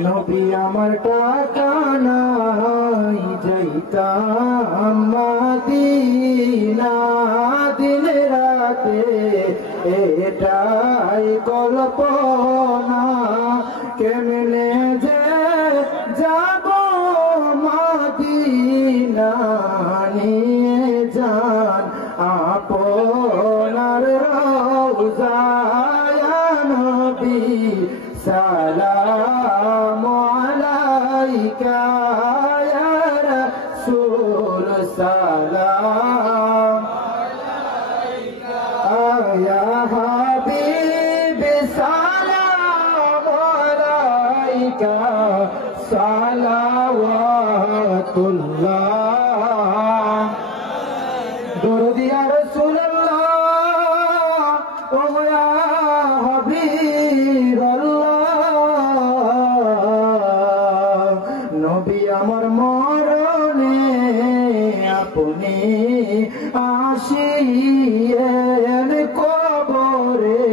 নবী আমার টাকা নাই যাইতাম মদিনা দিন রাতে এটাই কল্পনা কেমনে যে যাব মদিনা নিয়ে যান আপনার রওজায় নবী সালাম আলাইকা ইয়া রাসূল সালাম আলাইকা ইয়া হাবিব সালাম আলাইকা সালাওয়াতুল্লাহ দরুদ ইয়া রাসূলুল্লাহ ও ইয়া নবী আমার মরণে আপনি আসিয়েন কবরে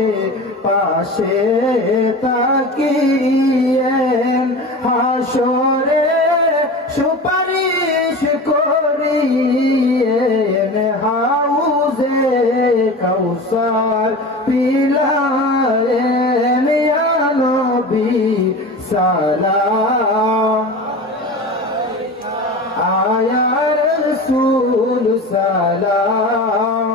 পাশে তাকিয়েন হাসরে সুপারিশ করিয়েন হাউজে কাউসার পিলায়েন ইয়া নবী সালাম আয়া রাসূল সালাম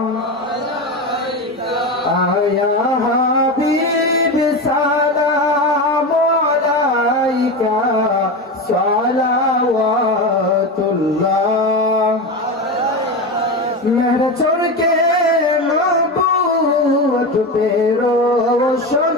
আয়া হাবিব সালাম আলাইকা সালাওয়াতুল্লাহ মেরা চোরকে নবুয়ত পে রোশন